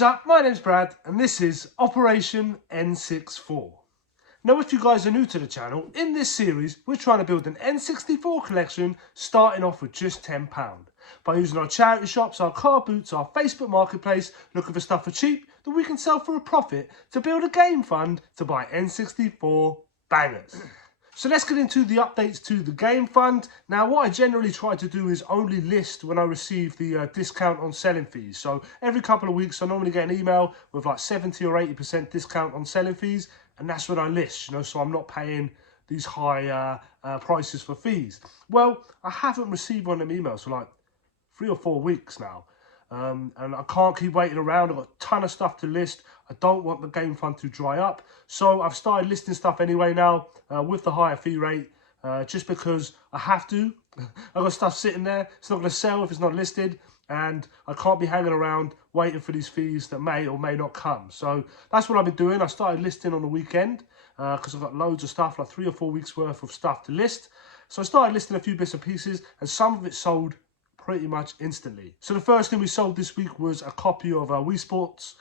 is up? My name's Brad and this is Operation N64. Now if you guys are new to the channel, in this series we're trying to build an N64 collection starting off with just £10. By using our charity shops, our car boots, our Facebook marketplace, looking for stuff for cheap that we can sell for a profit to build a game fund to buy N64 bangers. So let's get into the updates to the game fund. Now what I generally try to do is only list when I receive the discount on selling fees. So every couple of weeks I normally get an email with like 70 or 80% discount on selling fees, and that's when I list, you know, so I'm not paying these high prices for fees. Well, I haven't received one of them emails for like 3 or 4 weeks now. And I can't keep waiting around. I've got a ton of stuff to list. I don't want the game fund to dry up. So I've started listing stuff anyway now with the higher fee rate, just because I have to. I've got stuff sitting there. It's not going to sell if it's not listed. And I can't be hanging around waiting for these fees that may or may not come. So that's what I've been doing. I started listing on the weekend because I've got loads of stuff, like 3 or 4 weeks worth of stuff to list. So I started listing a few bits and pieces, and some of it sold pretty much instantly. So the first thing we sold this week was a copy of Wii Sports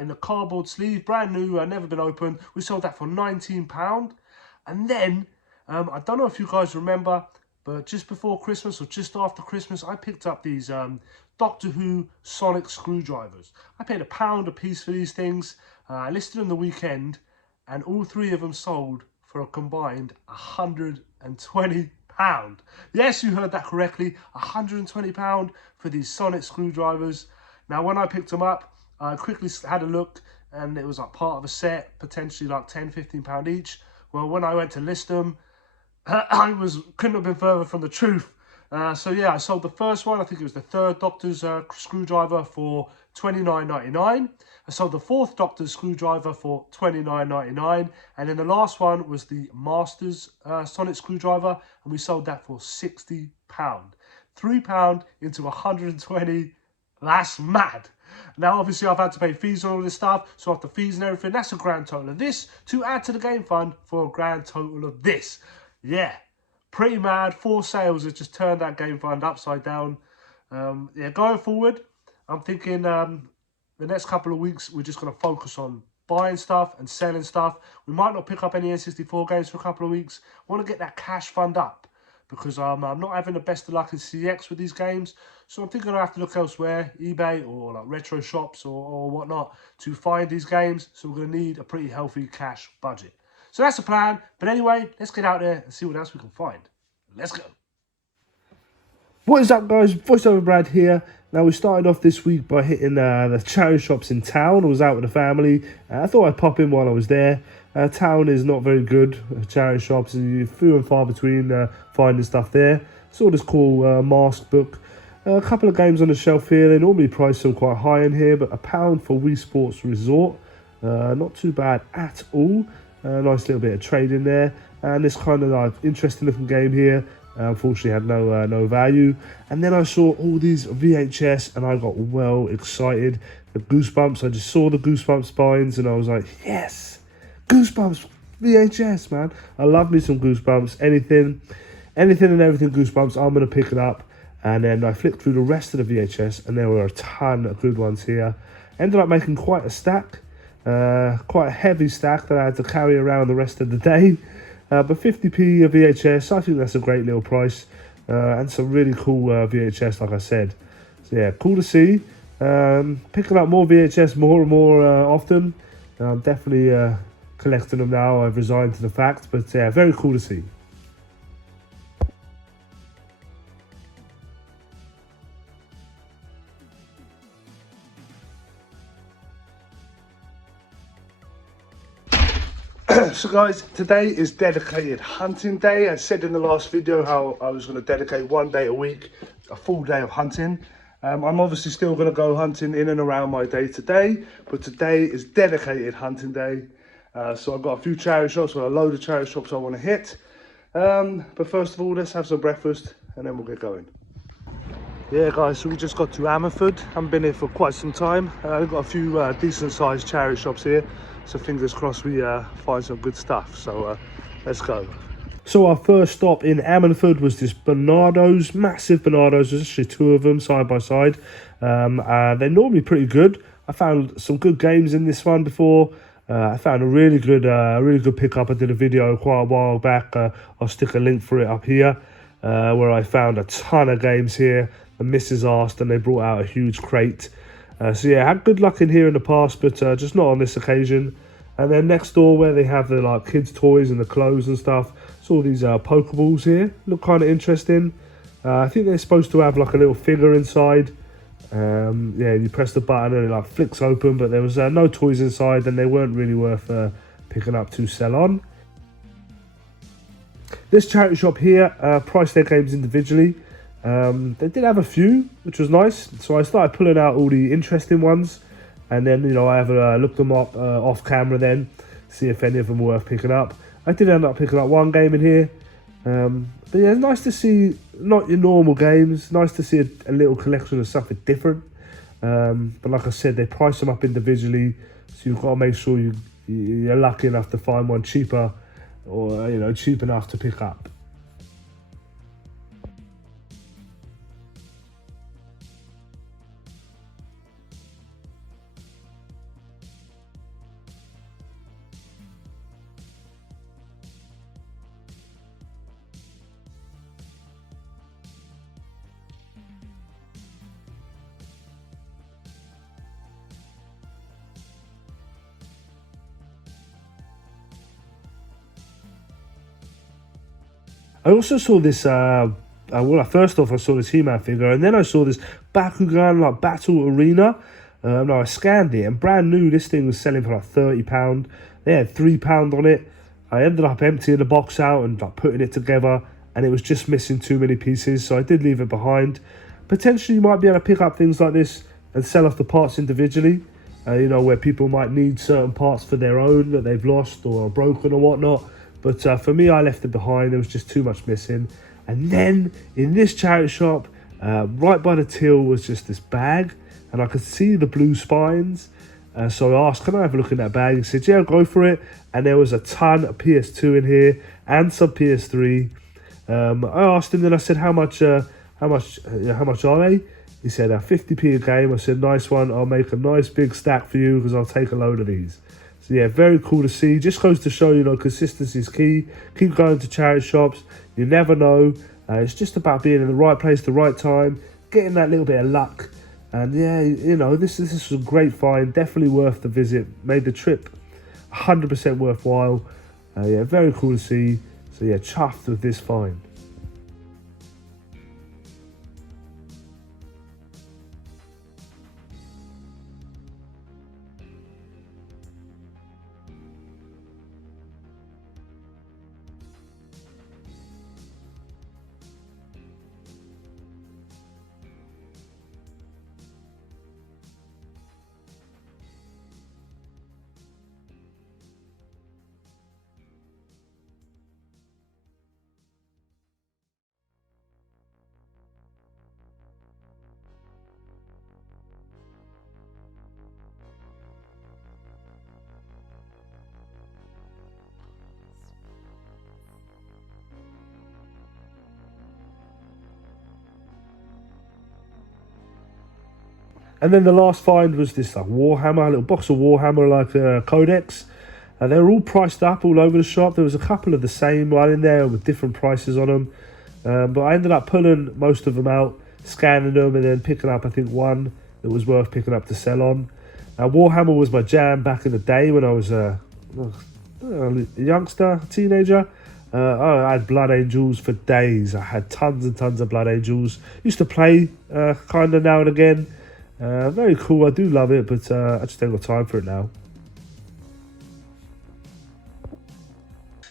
in the cardboard sleeve, brand new, never been opened. We sold that for £19. And then, I don't know if you guys remember, but just before Christmas or just after Christmas, I picked up these Doctor Who sonic screwdrivers. I paid £1 a piece for these things. I listed them the weekend, and all 3 of them sold for a combined £120. Yes, you heard that correctly, £120 for these sonic screwdrivers. Now, when I picked them up, I quickly had a look, and it was like part of a set, potentially like £10, £15 each. Well, when I went to list them, couldn't have been further from the truth. So yeah, I sold the first one. I think it was the 3rd Doctor's screwdriver for £29.99. I sold the 4th Doctor's screwdriver for £29.99, and then the last one was the Master's sonic screwdriver, and we sold that for £60. £3 into 120. That's mad. Now obviously I've had to pay fees on all this stuff, so after fees and everything, that's a grand total of this to add to the game fund for a grand total of this. Yeah, pretty mad. 4 sales has just turned that game fund upside down. Yeah, going forward, I'm thinking the next couple of weeks we're just going to focus on buying stuff and selling stuff. We might not pick up any N64 games for a couple of weeks. I want to get that cash fund up because I'm not having the best of luck in CX with these games. So I'm thinking I have to look elsewhere, eBay or like retro shops or whatnot, to find these games. So we're going to need a pretty healthy cash budget. So that's the plan. But anyway, let's get out there and see what else we can find. Let's go. What is up, guys? Voiceover Brad here. Now, we started off this week by hitting the charity shops in town. I was out with the family. I thought I'd pop in while I was there. Town is not very good. Charity shops, few and far between finding stuff there. Saw this cool mask book. A couple of games on the shelf here. They normally price them quite high in here, but £1 for Wii Sports Resort. Not too bad at all. Nice little bit of trade in there. And this kind of like interesting looking game here. Unfortunately had no value. And then I saw all these VHS and I got well excited. The Goosebumps, I just saw the Goosebumps spines and I was like, yes, Goosebumps VHS, man. I love me some Goosebumps. Anything and everything Goosebumps, I'm going to pick it up. And then I flipped through the rest of the VHS and there were a ton of good ones here. Ended up making quite a stack, quite a heavy stack that I had to carry around the rest of the day. But 50p a VHS, I think that's a great little price. And some really cool VHS, like I said. So yeah, cool to see. Picking up more VHS more and more often. I'm definitely collecting them now. I've resigned to the fact. But yeah, very cool to see. So guys, today is dedicated hunting day. I said in the last video how I was going to dedicate 1 day a week, a full day of hunting. I'm obviously still going to go hunting in and around my day today, but today is dedicated hunting day. So I've got a few charity shops, a load of charity shops I want to hit. But first of all, let's have some breakfast and then we'll get going. Yeah guys, so we just got to Ammerford. Haven't been here for quite some time. We've got a few decent sized charity shops here. So fingers crossed we find some good stuff. So let's go. So our first stop in Ammerford was this Bernardo's, massive Bernardo's. There's actually 2 of them side by side. They're normally pretty good. I found some good games in this one before. I found a really good pickup. I did a video quite a while back. I'll stick a link for it up here, where I found a ton of games here. The missus asked, and they brought out a huge crate. So yeah, I had good luck in here in the past, but just not on this occasion. And then next door, where they have the like kids' toys and the clothes and stuff, saw these Pokeballs here. Look kind of interesting. I think they're supposed to have like a little figure inside. Yeah, you press the button and it like flicks open, but there was no toys inside, and they weren't really worth picking up to sell on. This charity shop here priced their games individually. They did have a few, which was nice, so I started pulling out all the interesting ones, and then I have looked them up off camera then, see if any of them were worth picking up. I did end up picking up one game in here, but yeah, it's nice to see not your normal games. Nice to see a little collection of something different. But like I said, they price them up individually, so you've got to make sure you're lucky enough to find one cheaper, or cheap enough to pick up. I also saw this, well, first off I saw this He-Man figure, and then I saw this Bakugan like Battle Arena. No, I scanned it, and brand new, this thing was selling for like £30. They had £3 on it. I ended up emptying the box out and like putting it together, and it was just missing too many pieces, so I did leave it behind. Potentially you might be able to pick up things like this and sell off the parts individually, where people might need certain parts for their own that they've lost or are broken or whatnot. But for me, I left it behind. There was just too much missing. And then in this charity shop, right by the till was just this bag, and I could see the blue spines. So I asked, can I have a look in that bag? He said, yeah, go for it. And there was a ton of PS2 in here and some PS3. I asked him, then I said, how much are they? He said, 50p a game. I said, nice one. I'll make a nice big stack for you because I'll take a load of these. So yeah, very cool to see. Just goes to show, consistency is key. Keep going to charity shops. You never know. It's just about being in the right place, the right time, getting that little bit of luck. And yeah, this is a great find. Definitely worth the visit. Made the trip 100% worthwhile. Yeah, very cool to see. So yeah, chuffed with this find. And then the last find was this like Warhammer, a little box of Warhammer like codex. They were all priced up all over the shop. There was a couple of the same right in there with different prices on them. But I ended up pulling most of them out, scanning them, and then picking up, I think, one that was worth picking up to sell on. Warhammer was my jam back in the day when I was a youngster, teenager. I had Blood Angels for days. I had tons and tons of Blood Angels. Used to play kind of now and again. Very cool, I do love it, but I just ain't got time for it now.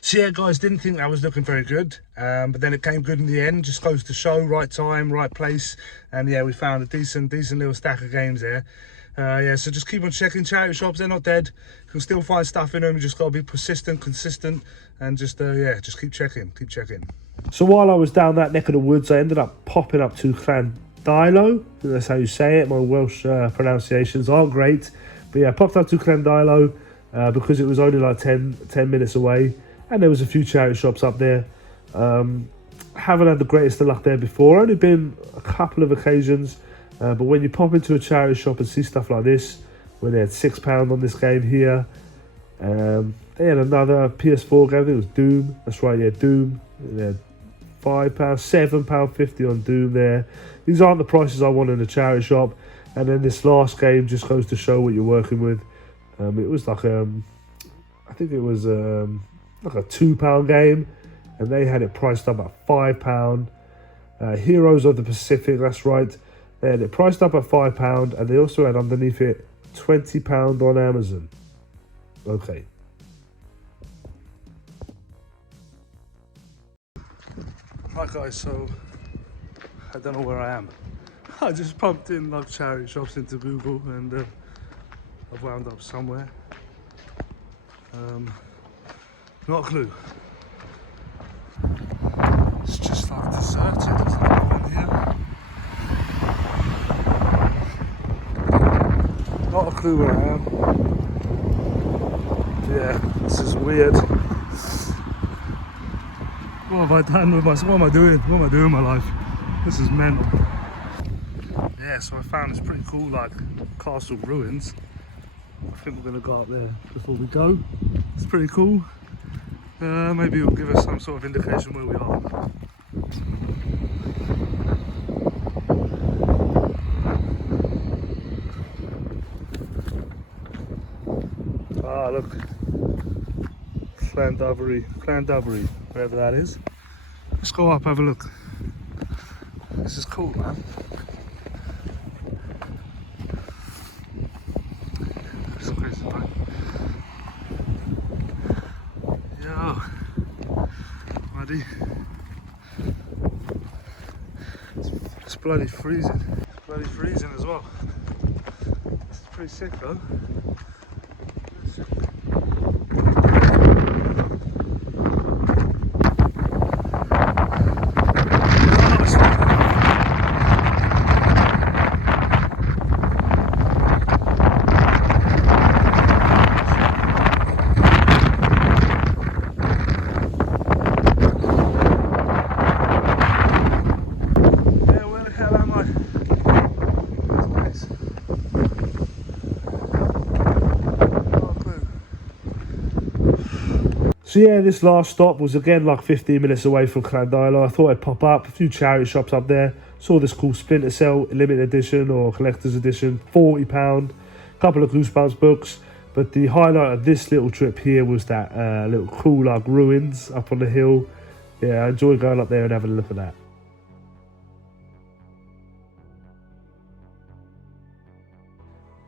So yeah, guys, didn't think that was looking very good, but then it came good in the end. Just goes to show, right time, right place, and yeah, we found a decent little stack of games there. Yeah, so just keep on checking charity shops. They're not dead. You can still find stuff in them. You just got to be persistent, consistent, and just yeah, just keep checking. So while I was down that neck of the woods, I ended up popping up to Clandilo. That's how you say it. My Welsh pronunciations aren't great, but yeah, I popped up to Clandilo because it was only like 10 minutes away, and there was a few charity shops up there. Haven't had the greatest of luck there before. Only been a couple of occasions. But when you pop into a charity shop and see stuff like this, where they had £6 on this game here. They had another PS4 game, I think it was Doom. That's right, yeah, Doom. They had £5, £7.50 on Doom there. These aren't the prices I want in a charity shop. And then this last game just goes to show what you're working with. It was like I think it was like a £2 game, and they had it priced up at £5. Heroes of the Pacific, that's right. They had it priced up at £5, and they also had underneath it £20 on Amazon. Okay. Right guys, so I don't know where I am. I just pumped in like charity shops into Google, and I've wound up somewhere. Not a clue. It's just like deserted, there's no one here. Not a clue where I am. Yeah, this is weird. What have I done with myself? What am I doing? What am I doing in my life? This is mental. Yeah, so I found this pretty cool like castle ruins. I think we're gonna go up there before we go. It's pretty cool. Maybe it'll give us some sort of indication where we are. Ah, look. Clandavary, wherever that is. Let's go up, have a look. This is cool, man. It's crazy, man. Yo, buddy. It's bloody freezing. It's bloody freezing as well. It's pretty sick though. So yeah, this last stop was again like 15 minutes away from Clandilo. I thought I'd pop up, a few charity shops up there. Saw this cool Splinter Cell limited edition or collector's edition, £40. Couple of Goosebumps books. But the highlight of this little trip here was that little cool like ruins up on the hill. Yeah, I enjoyed going up there and having a look at that.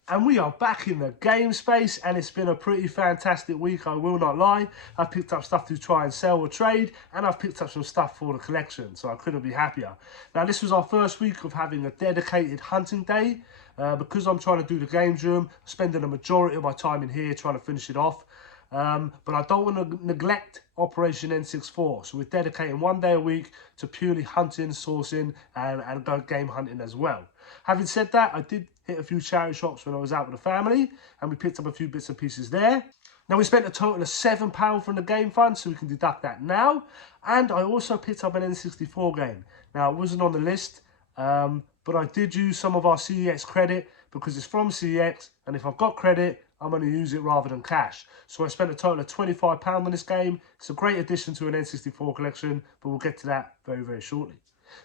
And we are back in the game space, and it's been a pretty fantastic week, I will not lie. I've picked up stuff to try and sell or trade, and I've picked up some stuff for the collection, so I couldn't be happier. Now, this was our first week of having a dedicated hunting day. Because I'm trying to do the games room, spending the majority of my time in here trying to finish it off. But I don't want to neglect Operation N64, so we're dedicating one day a week to purely hunting, sourcing, and go game hunting as well. Having said that, I did hit a few charity shops when I was out with the family, and we picked up a few bits and pieces there. Now, we spent a total of £7 from the game fund, so we can deduct that now. And I also picked up an N64 game. Now, it wasn't on the list, but I did use some of our CEX credit because it's from CEX, and if I've got credit, I'm going to use it rather than cash. So I spent a total of £25 on this game. It's a great addition to an N64 collection, but we'll get to that very, very shortly.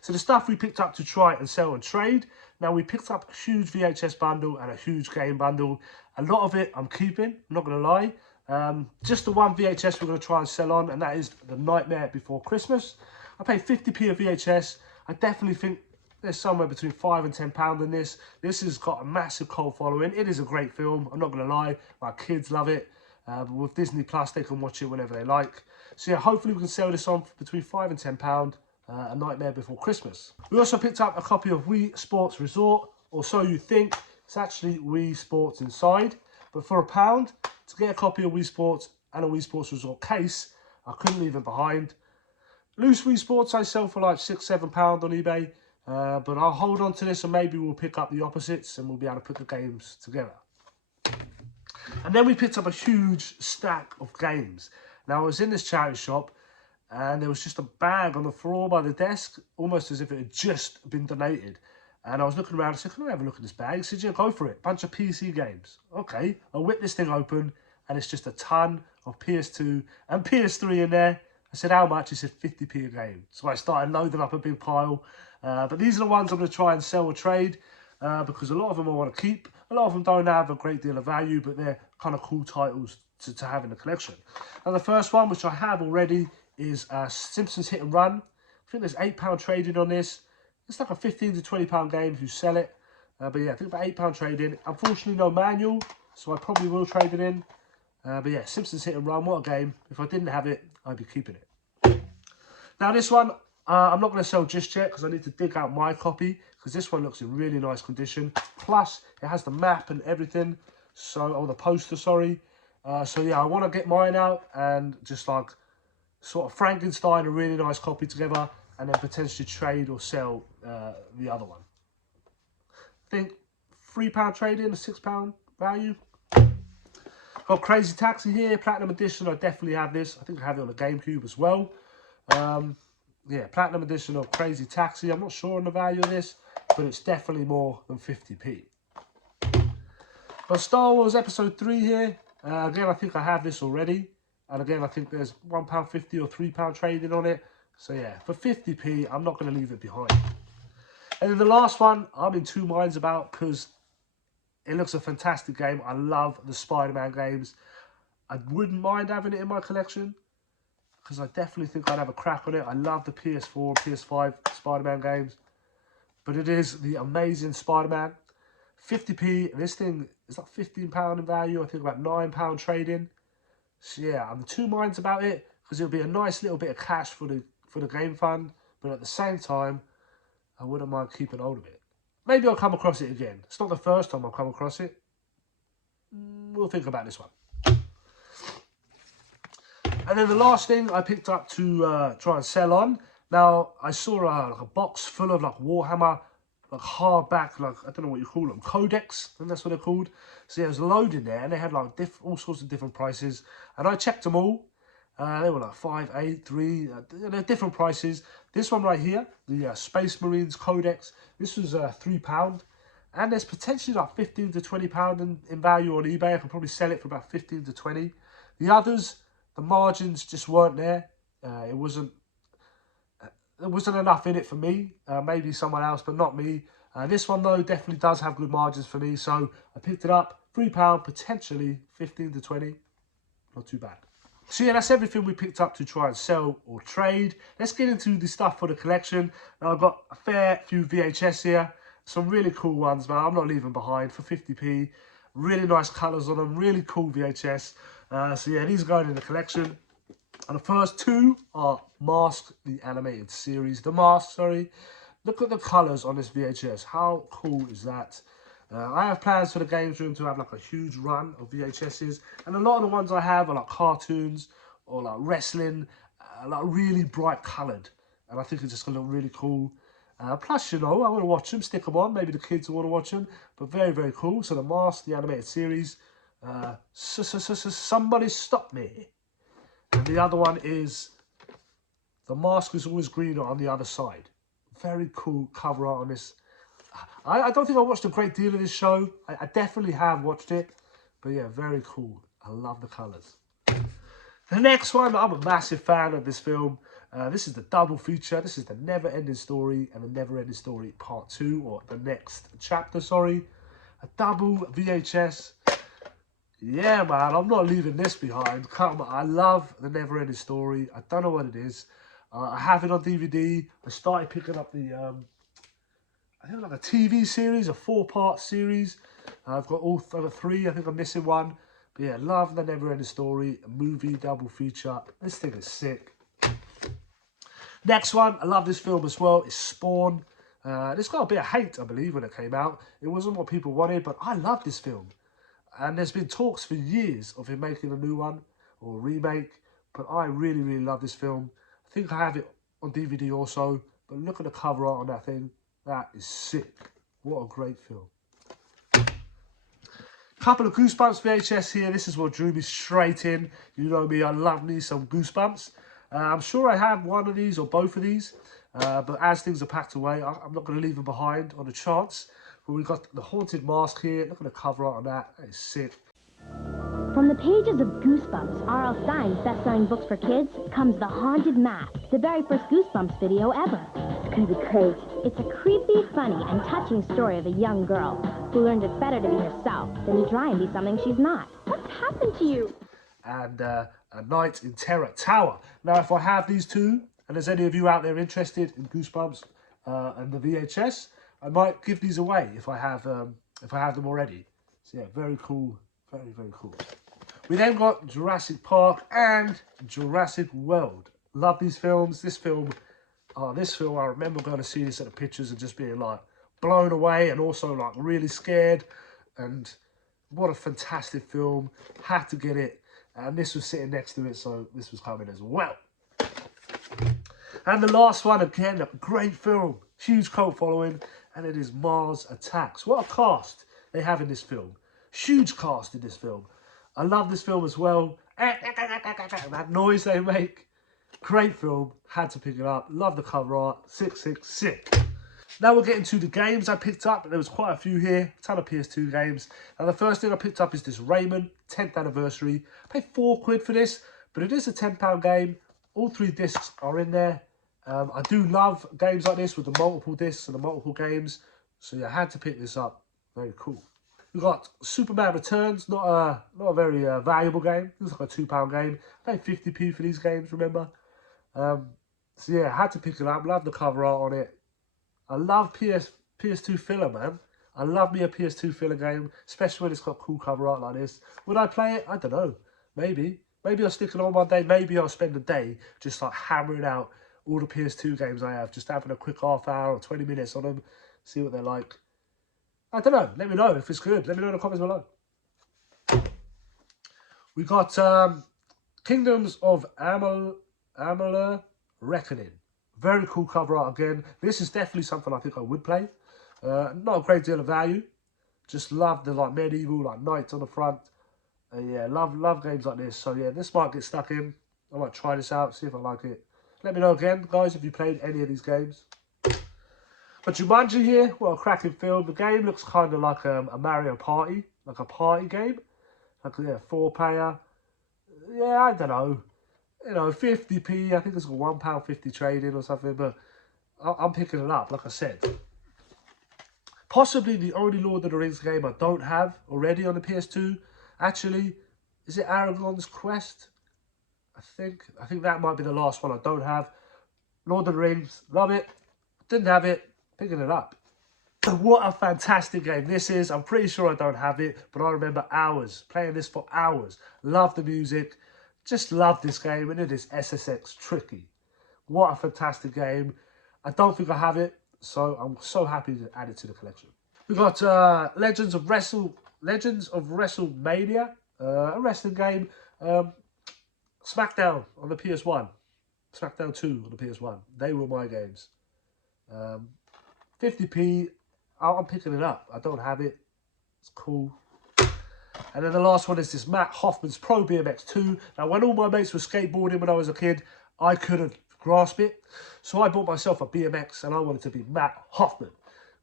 So the stuff we picked up to try and sell and trade. Now, we picked up a huge VHS bundle and a huge game bundle. A lot of it I'm keeping, I'm not going to lie. Just the one VHS we're going to try and sell on, and that is The Nightmare Before Christmas. I paid 50p a VHS. I definitely think there's somewhere between £5 and £10 in this. This has got a massive cult following. It is a great film, I'm not going to lie. My kids love it. But with Disney Plus, they can watch it whenever they like. So yeah, hopefully we can sell this on for between £5 and £10. A Nightmare Before Christmas. We also picked up a copy of Wii Sports Resort, or so you think. It's actually Wii Sports inside. But for £1, to get a copy of Wii Sports and a Wii Sports Resort case, I couldn't leave it behind. Loose Wii Sports I sell for like £6, £7 on eBay. But I'll hold on to this, and maybe we'll pick up the opposites and we'll be able to put the games together. And then we picked up a huge stack of games. Now, I was in this charity shop, and there was just a bag on the floor by the desk, almost as if it had just been donated. And I was looking around, I said, can I have a look at this bag? He said, yeah, go for it. Bunch of PC games. Okay, I whipped this thing open, and it's just a ton of PS2 and PS3 in there. I said, how much? He said, 50p a game. So I started loading up a big pile. But these are the ones I'm going to try and sell or trade, because a lot of them I want to keep. A lot of them don't have a great deal of value, but they're kind of cool titles to have in the collection. And the first one, which I have already, is Simpsons Hit and Run. I think there's £8 trading on this. It's like a £15 to £20 game if you sell it. But yeah, I think about £8 trading. Unfortunately, no manual, so I probably will trade it in. But yeah, Simpsons Hit and Run, what a game. If I didn't have it, I'd be keeping it. Now this one, I'm not going to sell just yet because I need to dig out my copy, because this one looks in really nice condition. Plus, it has the map and everything, so, or the poster, sorry. So yeah, I want to get mine out and just like sort of Frankenstein a really nice copy together, and then potentially trade or sell the other one. I think £3 trade-in, a £6 value. Got Crazy Taxi here, Platinum Edition. I definitely have this. I think I have it on the GameCube as well. Yeah, Platinum Edition of Crazy Taxi. I'm not sure on the value of this, but it's definitely more than 50p. Got Star Wars Episode 3 here. Again, I think I have this already. And again, I think there's £1.50 or £3 trading on it. So yeah, for 50p, I'm not going to leave it behind. And then the last one, I'm in two minds about, because it looks a fantastic game. I love the Spider-Man games. I wouldn't mind having it in my collection, because I definitely think I'd have a crack on it. I love the PS4 and PS5 Spider-Man games. But it is the Amazing Spider-Man. 50p, and this thing is like £15 in value. I think about £9 trading. So yeah, I'm in two minds about it, because it'll be a nice little bit of cash for the game fund, but at the same time, I wouldn't mind keeping hold of it. Maybe I'll come across it again. It's not the first time I'll come across it. We'll think about this one. And then the last thing I picked up to try and sell on. Now, I saw like a box full of like Warhammer, like hardback, like, I don't know what you call them, codex, I think that's what they're called. So yeah, there's a load in there, and they had like all sorts of different prices. And I checked them all. They were like 5, 8, 3, they're different prices. This one right here, the Space Marines Codex, this was £3. And there's potentially like £15 to £20 in value on eBay. I could probably sell it for about 15 to 20. The others, the margins just weren't there. There wasn't enough in it for me. Maybe someone else, but not me. This one though definitely does have good margins for me. So I picked it up, £3, potentially 15 to 20. Not too bad. So yeah, that's everything we picked up to try and sell or trade. Let's get into the stuff for the collection. Now I've got a fair few VHS here. Some really cool ones, man. I'm not leaving behind for 50p. Really nice colours on them. Really cool VHS. So yeah, these are going in the collection. And the first two are Mask, the animated series. The Mask, sorry. Look at the colours on this VHS. How cool is that? I have plans for the games room to have like a huge run of VHSs, and a lot of the ones I have are like cartoons or like wrestling, like really bright coloured, and I think it's just gonna look really cool. Plus, you know, I want to watch them, stick them on. Maybe the kids will want to watch them, but very, very cool. So the Mask, the animated series. Somebody Stop Me. And the other one is The Mask Is Always Greener on the Other Side. Very cool cover art on this. I don't think I watched a great deal of this show. I definitely have watched it. But yeah, very cool. I love the colours. The next one, I'm a massive fan of this film. This is the double feature. This is the Never Ending Story and the Never Ending Story Part 2, or the next chapter, sorry. A double VHS. Yeah, man, I'm not leaving this behind. Come on, I love the Never Ending Story. I don't know what it is. I have it on DVD. I started picking up the... I think like a TV series, a 4-part series. I've got all 3. I think I'm missing one. But yeah, love the Never Ending Story, a movie double feature. This thing is sick. Next one, I love this film as well, is Spawn. This got a bit of hate, I believe, when it came out. It wasn't what people wanted, but I love this film. And there's been talks for years of him making a new one or a remake. But I really, really love this film. I think I have it on DVD also. But look at the cover art on that thing. That is sick. What a great film. Couple of Goosebumps VHS here. This is what drew me straight in. You know me, I love me some Goosebumps. I'm sure I have one of these or both of these. But as things are packed away, I'm not going to leave them behind on a chance. But we've got the Haunted Mask here. Look at the cover art on that. That is sick. From the pages of Goosebumps, R.L. Stine's best-selling books for kids, comes The Haunted Mask, the very first Goosebumps video ever. It's gonna be great. It's a creepy, funny, and touching story of a young girl who learned it's better to be herself than to try and be something she's not. What's happened to you? And A Night in Terror Tower. Now, if I have these two, and there's any of you out there interested in Goosebumps and the VHS, I might give these away if I have them already. So yeah, very cool, very, very cool. We then got Jurassic Park and Jurassic World. Love these films. This film, I remember going to see this at the pictures and just being like blown away and also like really scared. And what a fantastic film. Had to get it. And this was sitting next to it, so this was coming as well. And the last one, again, a great film. Huge cult following. And it is Mars Attacks. What a cast they have in this film. Huge cast in this film. I love this film as well. That noise they make. Great film. Had to pick it up. Love the cover art. Sick, sick, sick. Now we're getting to the games I picked up. There was quite a few here. A ton of PS2 games. And the first thing I picked up is this Rayman 10th anniversary. I paid £4 for this, but it is a £10 game. All 3 discs are in there. I do love games like this with the multiple discs and the multiple games. So yeah, I had to pick this up. Very cool. We've got Superman Returns, not a very valuable game. It was like a £2 game. I paid 50p for these games, remember? So yeah, I had to pick it up. Love the cover art on it. I love PS2 filler, man. I love me a PS2 filler game, especially when it's got cool cover art like this. Would I play it? I don't know. Maybe. Maybe I'll stick it on one day. Maybe I'll spend a day just like hammering out all the PS2 games I have. Just having a quick half hour or 20 minutes on them. See what they're like. I don't know. Let me know if it's good. Let me know in the comments below. We got Kingdoms of Amalur Reckoning. Very cool cover art again. This is definitely something I think I would play. Not a great deal of value. Just love the like medieval like knights on the front. Yeah, love games like this. So yeah, this might get stuck in. I might try this out, see if I like it. Let me know again, guys, if you played any of these games. But Jumanji here, what a cracking film. The game looks kind of like a Mario Party, like a party game. Like, yeah, 4-player. Yeah, I don't know. You know, 50p, I think it's got £1.50 trading or something, but I'm picking it up, like I said. Possibly the only Lord of the Rings game I don't have already on the PS2. Actually, is it Aragorn's Quest? I think that might be the last one I don't have. Lord of the Rings, love it. Didn't have it, picking it up. What a fantastic game this is. I'm pretty sure I don't have it, but I remember hours, playing this for hours. Love the music, just love this game, and it is SSX Tricky. What a fantastic game. I don't think I have it, so I'm so happy to add it to the collection. We've got Legends of WrestleMania, a wrestling game. SmackDown on the PS1. SmackDown 2 on the PS1. They were my games. 50p. I'm picking it up. I don't have it. It's cool. And then the last one is this Matt Hoffman's Pro BMX 2. Now, when all my mates were skateboarding when I was a kid, I couldn't grasp it. So I bought myself a BMX and I wanted to be Matt Hoffman.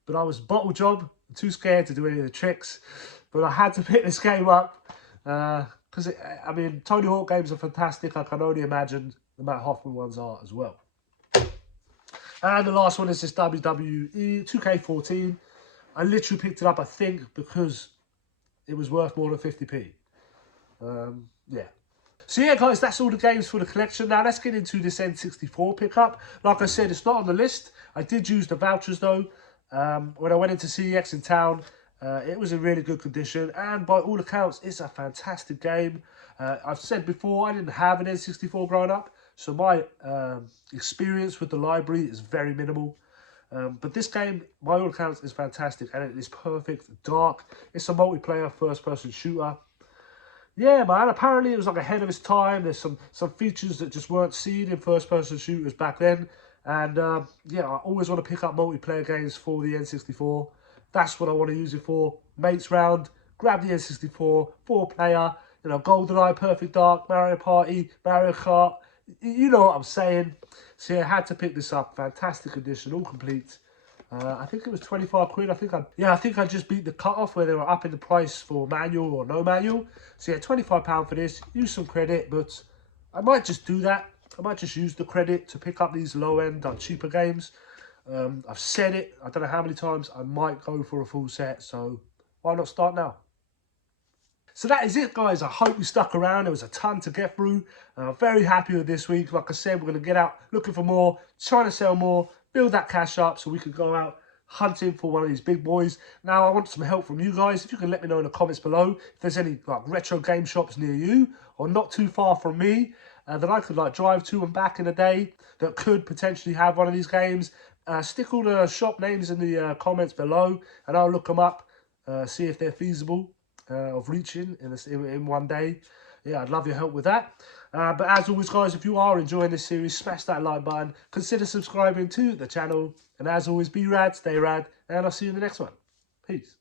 But I was bottle job, too scared to do any of the tricks. But I had to pick this game up. Because, I mean, Tony Hawk games are fantastic. I can only imagine the Matt Hoffman ones are as well. And the last one is this WWE 2K14. I literally picked it up, I think, because it was worth more than 50p. Yeah. So yeah, guys, that's all the games for the collection. Now, let's get into this N64 pickup. Like I said, it's not on the list. I did use the vouchers, though. When I went into CEX in town, it was in really good condition. And by all accounts, it's a fantastic game. I've said before, I didn't have an N64 growing up. So my experience with the library is very minimal. But this game, by all accounts, is fantastic. And it is perfect, dark. It's a multiplayer first-person shooter. Yeah, man, apparently it was like ahead of its time. There's some features that just weren't seen in first-person shooters back then. And yeah, I always want to pick up multiplayer games for the N64. That's what I want to use it for. Mates round, grab the N64, 4-player, you know, GoldenEye, Perfect Dark, Mario Party, Mario Kart. You know what I'm saying. So yeah, I had to pick this up. Fantastic edition, all complete. I think it was 25 quid. I think I just beat the cutoff where they were up in the price for manual or no manual. So yeah, £25 for this. Use some credit, but I might just do that. I might just use the credit to pick up these low-end, cheaper games. I've said it, I don't know how many times, I might go for a full set, so why not start now? So that is it, guys. I hope you stuck around. There was a ton to get through. I'm very happy with this week. Like I said, we're going to get out looking for more, trying to sell more, build that cash up so we can go out hunting for one of these big boys. Now, I want some help from you guys. If you can let me know in the comments below if there's any retro game shops near you or not too far from me that I could drive to and back in a day that could potentially have one of these games. Stick all the shop names in the comments below and I'll look them up, see if they're feasible of reaching in one day. Yeah, I'd love your help with that. But as always, guys, if you are enjoying this series, smash that like button. Consider subscribing to the channel. And as always, be rad, stay rad, and I'll see you in the next one. Peace.